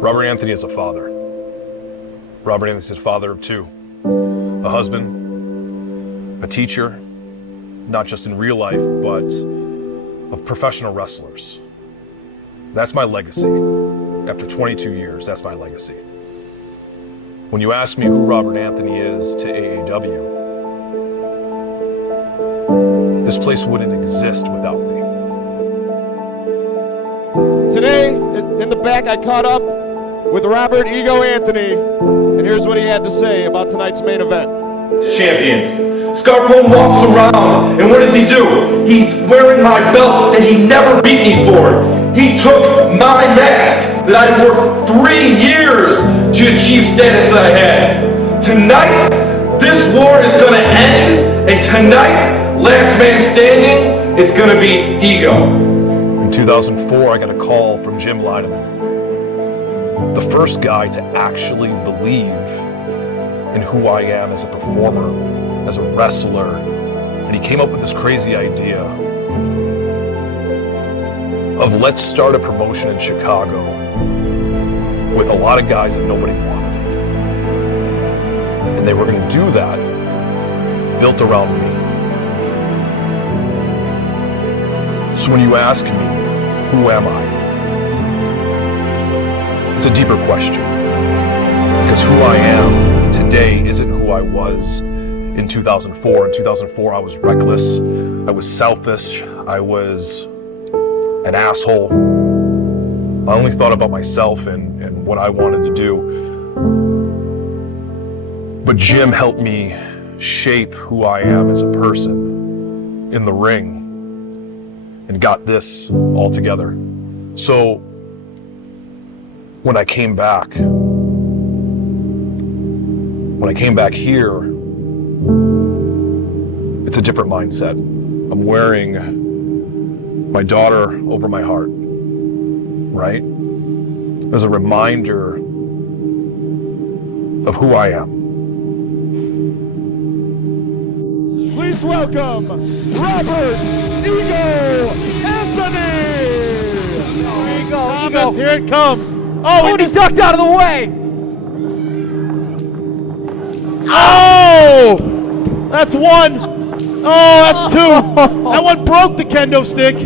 Robert Anthony is a father. Robert Anthony is a father of two. A husband, a teacher, not just in real life, but of professional wrestlers. That's my legacy. After 22 years, that's my legacy. When you ask me who Robert Anthony is to AAW, this place wouldn't exist without me. Today, in the back, I caught up with Robert Ego Anthony, and here's what he had to say about tonight's main event. Champion. Scarpone walks around, and what does he do? He's wearing my belt that he never beat me for. He took my mask that I worked 3 years to achieve status that I had. Tonight, this war is gonna end, and tonight, last man standing, it's gonna be Ego. In 2004, I got a call from Jim Leineman, the first guy to actually believe in who I am as a performer, as a wrestler, and he came up with this crazy idea of let's start a promotion in Chicago with a lot of guys that nobody wanted. And they were going to do that built around me. So when you ask me, who am I? It's a deeper question. Because who I am today isn't who I was in 2004. In 2004, I was reckless, I was selfish, I was an asshole. I only thought about myself and what I wanted to do. But Jim helped me shape who I am as a person in the ring and got this all together. So when I came back here, it's a different mindset. I'm wearing my daughter over my heart, right? As a reminder of who I am. Please welcome Robert Ego Anthony! Ego. Here it comes. Oh, he ducked out of the way! Oh! That's one. Oh, that's two. That one broke the kendo stick.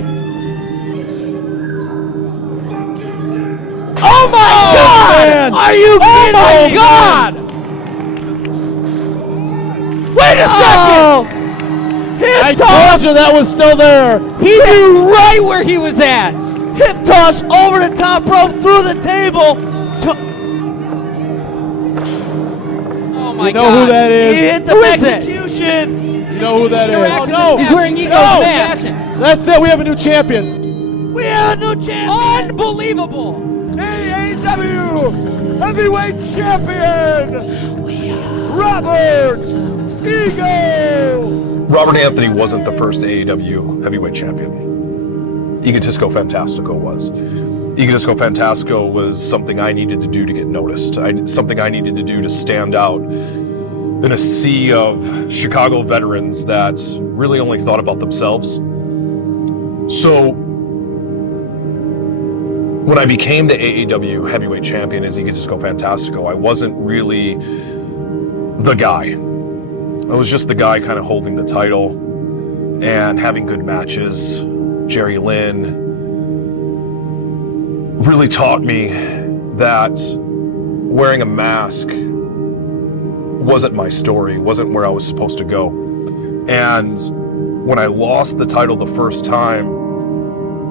Oh my God! Man. Are you kidding me? Oh my God! Wait a second! I told you that was still there. He knew right where he was at. Hip toss over the top rope, through the table. Oh my God! You know who that is? He hit the execution. You know who that is? No. He's wearing Ego's mask. That's it. We have a new champion. We have a new champion. Unbelievable. AAW Heavyweight Champion, Robert Ego. Robert Anthony wasn't the first AAW heavyweight champion. Egotistico Fantastico was. Egotistico Fantastico was something I needed to do to get noticed. Something I needed to do to stand out in a sea of Chicago veterans that really only thought about themselves. So when I became the AAW heavyweight champion as Egotistico Fantastico, I wasn't really the guy. I was just the guy kind of holding the title and having good matches. Jerry Lynn really taught me that wearing a mask wasn't my story, wasn't where I was supposed to go. And when I lost the title the first time,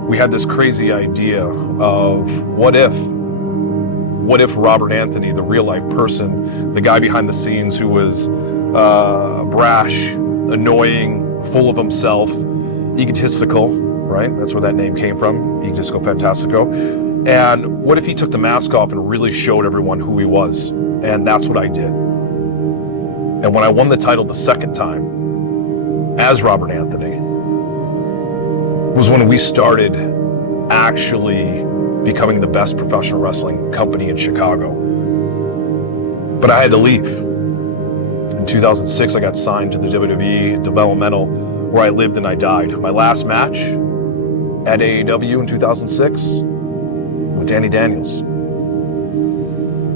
we had this crazy idea of what if Robert Anthony, the real life person, the guy behind the scenes who was brash, annoying, full of himself, egotistical, right? That's where that name came from, Egotistico Fantastico. And what if he took the mask off and really showed everyone who he was? And that's what I did. And when I won the title the second time, as Robert Anthony, was when we started actually becoming the best professional wrestling company in Chicago. But I had to leave. In 2006, I got signed to the WWE developmental, where I lived and I died. My last match at AAW in 2006 with Danny Daniels.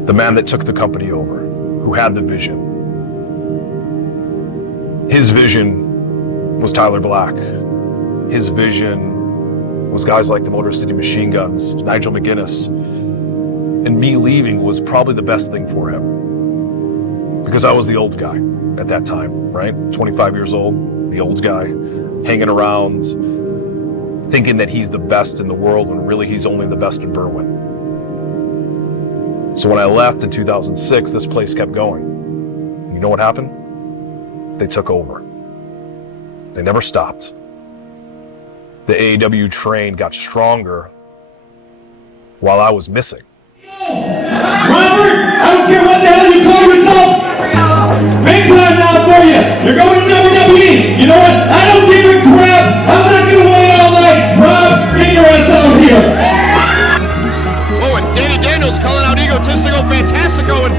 The man that took the company over, who had the vision. His vision was Tyler Black. His vision was guys like the Motor City Machine Guns, Nigel McGuinness. And me leaving was probably the best thing for him. Because I was the old guy at that time, right? 25 years old, the old guy, hanging around, thinking that he's the best in the world when really he's only the best in Berwyn. So when I left in 2006, this place kept going. You know what happened? They took over. They never stopped. The AAW train got stronger while I was missing. Robert, I don't care what the hell you call yourself. Big time now for you. You're going to WWE. You know what? I don't give a crap. I'm not going to wait all night. Rob, get your ass out here. Oh, and Danny Daniels calling out Egotistico Fantastico. And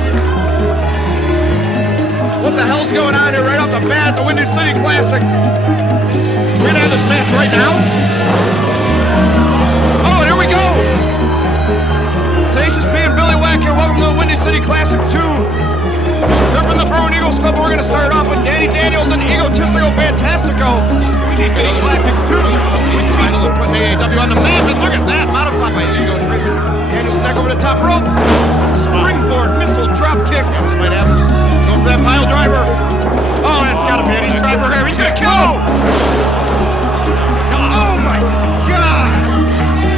what the hell's going on here right off the bat? The Windy City Classic. We're going to have this match right now. Oh, and here we go. Tenacious P and Billy Wack here. Welcome to the Windy City Classic 2. They're from the Berwyn Eagles Club. We're going to start off with Danny Daniels and Egotistico Fantastico. Windy City Classic 2. He's title and putting AAW on the map. And look at that. Modified by Ego Treatment. Daniels neck over the top rope. Springboard missile drop kick. Daniels might have going for that pile driver. Oh, that's got to be Eddie's driver here. He's going to kill. Oh my God.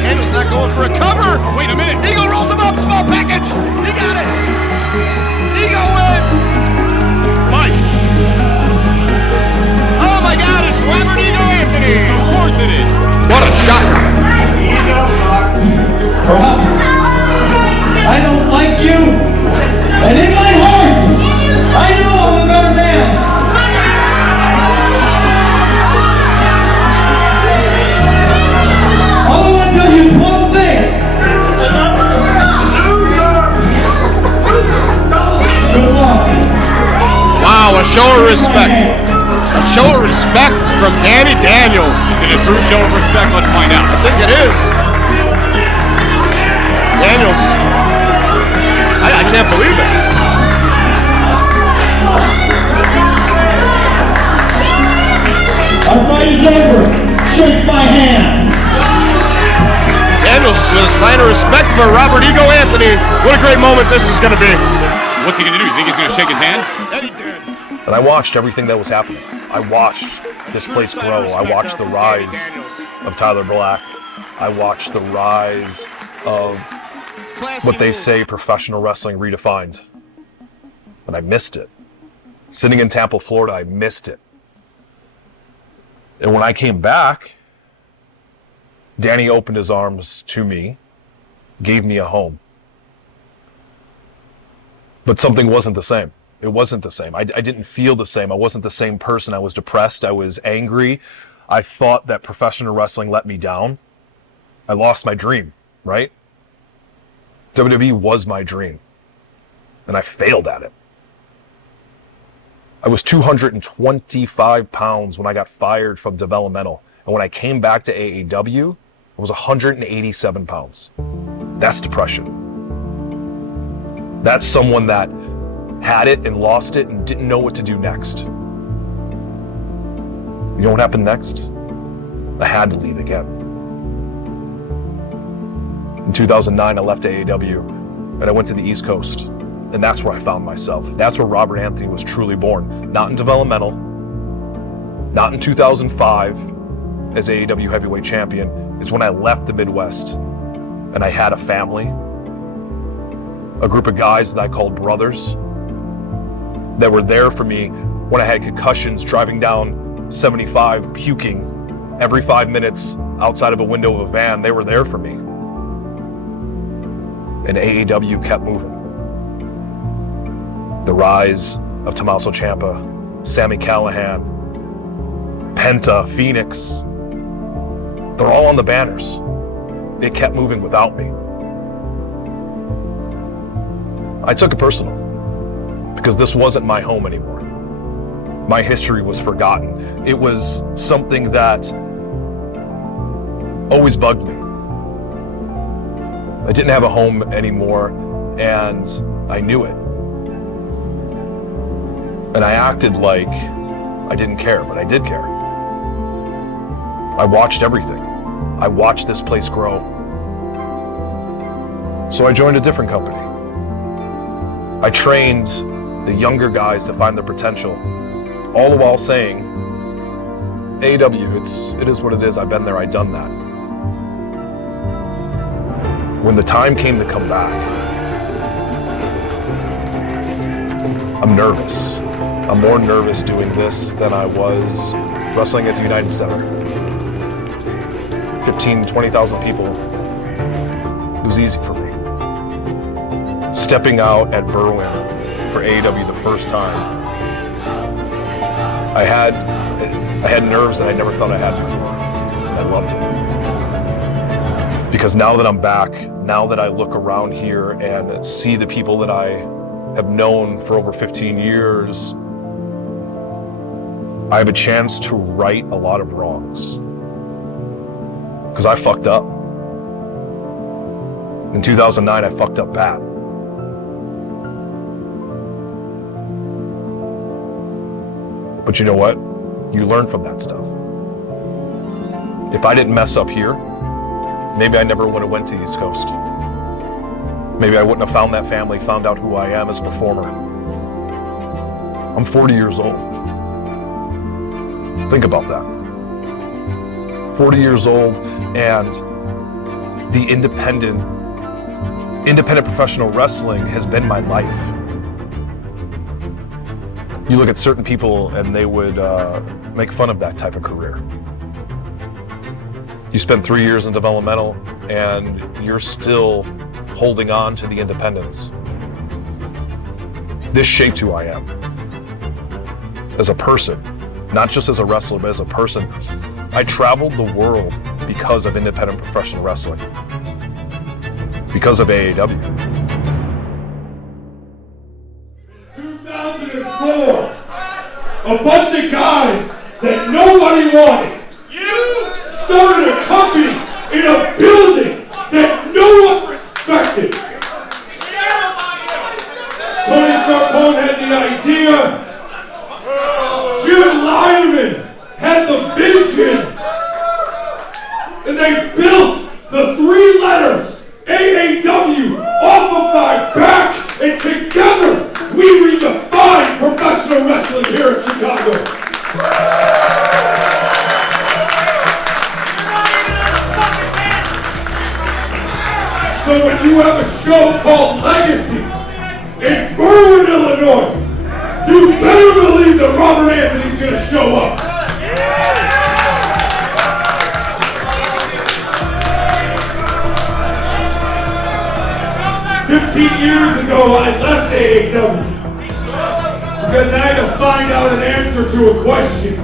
Daniels not going for a cover. Oh, wait a minute. Ego rolls him up. Small package. He got it. Ego wins. Mike. Oh my God. It's Robert Ego Anthony. Of course it is. What a shocker. Rob, I don't like you. And in my heart, I know I'm a better man. All I want to tell you is one thing. Good luck. Wow, a show of respect. A show of respect from Danny Daniels. Is it a true show of respect? Let's find out. I think it is. Daniels. I can't believe it. Our fight is over. Shake my hand. Daniels with a sign of respect for Robert Ego Anthony. What a great moment this is going to be. What's he going to do? You think he's going to shake his hand? Eddie did. And I watched everything that was happening. I watched this place grow. I watched the rise of Tyler Black. I watched the rise of what they say professional wrestling redefined. And I missed it. Sitting in Tampa, Florida, I missed it. And when I came back, Danny opened his arms to me, gave me a home. But something wasn't the same. It wasn't the same. I didn't feel the same. I wasn't the same person. I was depressed. I was angry. I thought that professional wrestling let me down. I lost my dream, right? WWE was my dream. And I failed at it. I was 225 pounds when I got fired from developmental. And when I came back to AAW, I was 187 pounds. That's depression. That's someone that had it and lost it and didn't know what to do next. You know what happened next? I had to leave again. In 2009, I left AAW and I went to the East Coast. And that's where I found myself. That's where Robert Anthony was truly born. Not in developmental, not in 2005 as AAW heavyweight champion. It's when I left the Midwest and I had a family, a group of guys that I called brothers that were there for me when I had concussions, driving down 75, puking every 5 minutes outside of a window of a van. They were there for me. And AAW kept moving. The rise of Tommaso Ciampa, Sami Callihan, Penta, Phoenix, they're all on the banners. It kept moving without me. I took it personal because this wasn't my home anymore. My history was forgotten. It was something that always bugged me. I didn't have a home anymore, and I knew it. And I acted like I didn't care, but I did care. I watched everything. I watched this place grow. So I joined a different company. I trained the younger guys to find their potential, all the while saying, AAW, it is what it is. I've been there, I've done that. When the time came to come back, I'm nervous. I'm more nervous doing this than I was wrestling at the United Center. 15, 20,000 people, it was easy for me. Stepping out at Berwyn for AAW the first time, I had nerves that I never thought I had before. I loved it. Because now that I'm back, now that I look around here and see the people that I have known for over 15 years, I have a chance to right a lot of wrongs. Because I fucked up. In 2009, I fucked up bad. But you know what? You learn from that stuff. If I didn't mess up here, maybe I never would have went to the East Coast. Maybe I wouldn't have found that family, found out who I am as a performer. I'm 40 years old. Think about that. 40 years old, and the independent professional wrestling has been my life. You look at certain people and they would make fun of that type of career. You spend 3 years in developmental and you're still holding on to the independence. This shaped who I am as a person, not just as a wrestler, but as a person. I traveled the world because of independent professional wrestling, because of AAW. 2004, a bunch of guys that nobody wanted. You started a company in a building that no one respected. Tony Scarpone had the idea. Jim Lyman had the vision. And they built the 3 letters AAW off of my back, and together we redefined professional wrestling here in Chicago. So when you have a show called Legacy in Berwyn, Illinois, you better believe that Robert Anthony's going to show up. 15 years ago, I left AAW because I had to find out an answer to a question.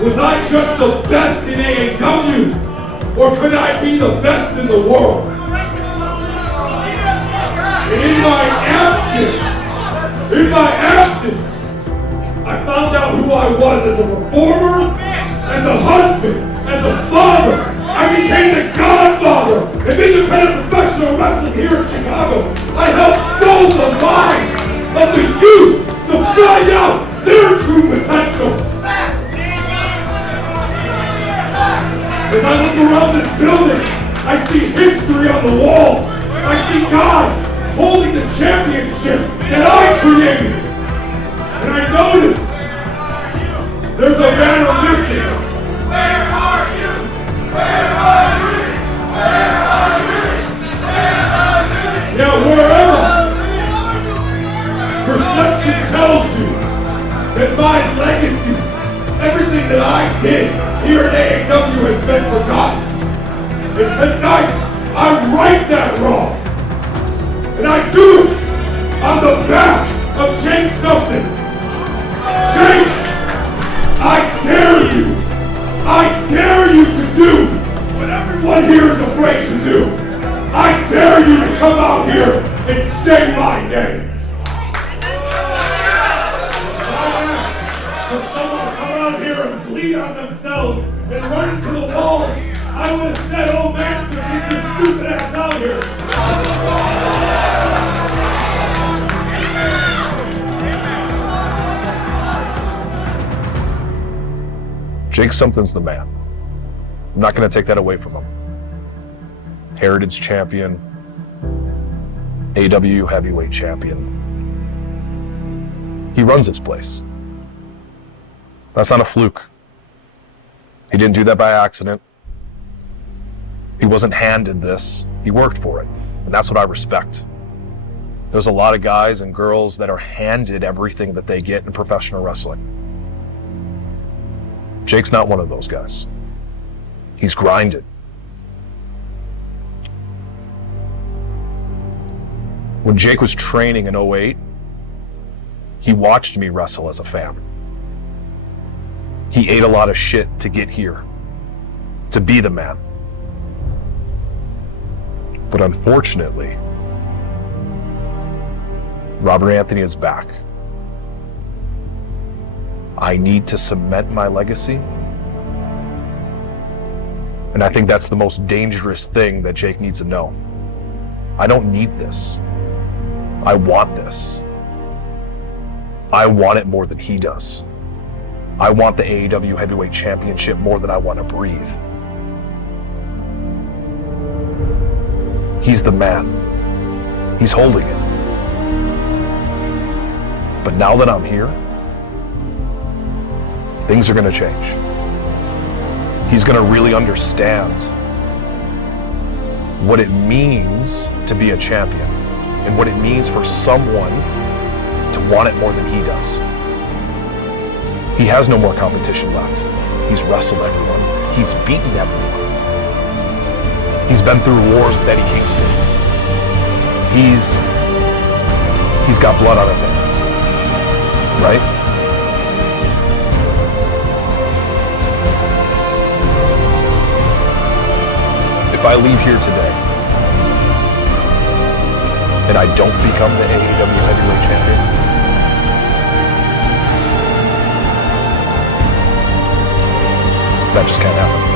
Was I just the best in AAW, or could I be the best in the world? And in my absence, I found out who I was as a performer, as a husband, as a father. I became the godfather of independent professional wrestling here in Chicago. I helped mold the minds of the youth to find out their true potential. As I look around this building, I see history on the walls. I see guys holding the championship that I created. And I notice there's a banner missing. Where are you? Where are you? Where are you? Where are you? Yeah, wherever. Perception tells you that my legacy, everything that I did here at AAW has been forgotten. And tonight, I right that wrong. And I do it on the back of Jake something. Jake, I dare you. I dare you to do what everyone here is afraid to do. I dare you to come out here and say my name. For someone to come out here and bleed on themselves and run into the walls, I would have said, oh, Max, get your stupid ass out here. Jake Something's the man. I'm not going to take that away from him. Heritage champion, AAW heavyweight champion. He runs this place. That's not a fluke. He didn't do that by accident. He wasn't handed this. He worked for it. And that's what I respect. There's a lot of guys and girls that are handed everything that they get in professional wrestling. Jake's not one of those guys. He's grinded. When Jake was training in 08, he watched me wrestle as a fan. He ate a lot of shit to get here, to be the man. But unfortunately, Robert Anthony is back. I need to cement my legacy. And I think that's the most dangerous thing that Jake needs to know. I don't need this. I want this. I want it more than he does. I want the AAW Heavyweight Championship more than I want to breathe. He's the man. He's holding it. But now that I'm here, things are going to change. He's going to really understand what it means to be a champion and what it means for someone to want it more than he does. He has no more competition left. He's wrestled everyone. He's beaten everyone. He's been through wars with Eddie Kingston. He's got blood on his hands, right? If I leave here today and I don't become the AAW Heavyweight Champion, that just can't happen.